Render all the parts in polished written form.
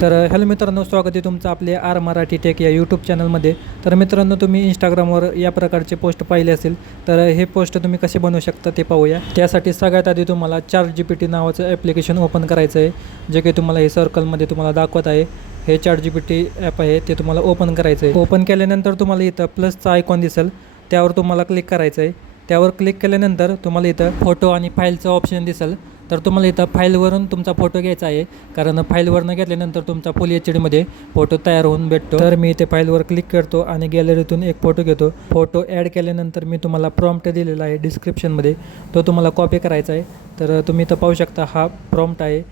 तर हॅलो मित्रांनो, स्वागत आहे तुमचं आपले आर मराठी टेक या यूट्यूब चॅनलमध्ये. तर मित्रांनो, तुम्ही इंस्टाग्रामवर या प्रकारचे पोस्ट पाहिले असेल, तर हे पोस्ट तुम्ही कसे बनवू शकता ते पाहूया. त्यासाठी सगळ्यात आधी तुम्हाला ChatGPT नावाचं ॲप्लिकेशन ओपन करायचं आहे, जे काही तुम्हाला हे सर्कलमध्ये तुम्हाला दाखवत आहे. हे ChatGPT ॲप आहे, ते तुम्हाला ओपन करायचं आहे. ओपन केल्यानंतर तुम्हाला इथं प्लसचा आयकॉन दिसेल, त्यावर तुम्हाला क्लिक करायचं आहे. त्यावर क्लिक केल्यानंतर तुम्हाला इथं फोटो आणि फाईलचं ऑप्शन दिसेल. तर तुम्हाला इथं फाईलवरून तुमचा फोटो घ्यायचा आहे, कारण फाईलवरनं घेतल्यानंतर तुमचा फुल HD फोटो तयार होऊन भेटतो. तर मी इथे फाईलवर क्लिक करतो आणि गॅलरीतून एक फोटो घेतो. फोटो ॲड केल्यानंतर मी तुम्हाला प्रॉम्प्ट दिलेला आहे डिस्क्रिप्शनमध्ये, तो तुम्हाला कॉपी करायचा आहे. तर तुम्ही इथं पाहू शकता हा प्रॉम्प्ट आहे.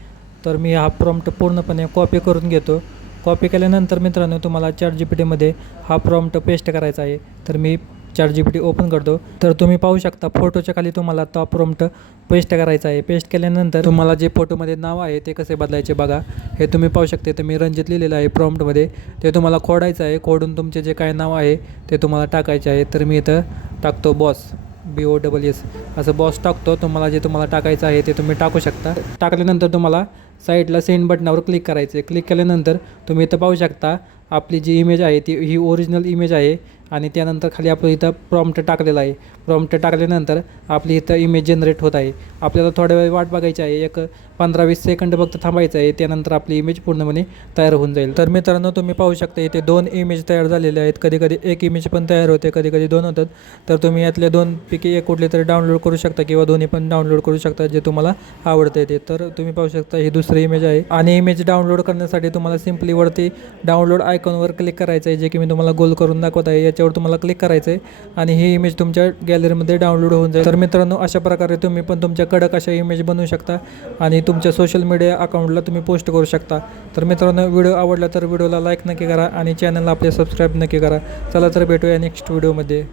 तर मी हा प्रॉम्प्ट पूर्णपणे कॉपी करून घेतो. कॉपी केल्यानंतर मित्रांनो, तुम्हाला ChatGPTमध्ये हा प्रॉम्प्ट पेस्ट करायचा आहे. तर मी ChatGPT ओपन करतो. तर तुम्ही पाहू शकता फोटोच्या खाली तुम्हाला तो प्रॉम्प्ट पेस्ट करायचा आहे. पेस्ट केल्यानंतर तुम्हाला जे फोटोमध्ये नाव आहे ते कसे बदलायचे बघा. हे तुम्ही पाहू शकता. तर मी रणजित लिहिलेलं आहे प्रॉम्प्टमध्ये, ते तुम्हाला खोडायचं आहे. खोडून तुमचे जे काय नाव आहे ते तुम्हाला टाकायचे आहे. तर मी इथं टाकतो बॉस, BOSS असं बॉस टाकतो. तुम्हाला टाकायचं आहे ते तुम्ही टाकू शकता. टाकल्यानंतर तुम्हाला साईडला सेंड बटनावर क्लिक करायचं आहे. क्लिक केल्यानंतर तुम्ही इथं पाहू शकता आपली जी इमेज आहे ती ही ओरिजिनल इमेज आहे. आणि त्यानंतर खाली आपलं इथं प्रॉम्प्ट टाकलेला आहे. प्रॉम्प्ट टाकल्यानंतर आपली इथं इमेज जनरेट होत आहे. आपल्याला थोड्या वेळ वाट बघायची आहे, एक 15-20 सेकंद फक्त थांबायचं आहे. त्यानंतर आपली इमेज पूर्णपणे तयार होऊन जाईल. तर मित्रांनो, तुम्ही पाहू शकता इथे 2 इमेज तयार झालेले आहेत. कधीकधी एक इमेज पण तयार होते, कधीकधी 2 होतात. तर तुम्ही यातल्या 2 पैकी एक कुठले तरी डाउनलोड करू शकता किंवा दोन्ही पण डाउनलोड करू शकता, जे तुम्हाला आवडतं ते. तर तुम्ही पाहू शकता ही दुसरी इमेज आहे. आणि इमेज डाउनलोड करण्यासाठी तुम्हाला सिम्पली वरती डाउनलोड आयकॉनवर क्लिक करायचं आहे, जे की मी तुम्हाला गोल करून दाखवत आहे. याच्यावर तुम्हाला क्लिक करायचं आहे आणि ही इमेज तुमच्या गॅलरीमध्ये डाउनलोड होऊन जाईल. तर मित्रांनो, अशा प्रकारे तुम्ही पण तुमच्या कडक अशा इमेज बनवू शकता आणि तुमच्या सोशल मीडिया अकाउंटला तुम्ही पोस्ट करू शकता. तर मित्रांनो, व्हिडिओ आवडला तर व्हिडिओला लाईक नक्की करा आणि चॅनलला आपले सबस्क्राईब नक्की करा. चला तर भेटूया नेक्स्ट व्हिडिओमध्ये.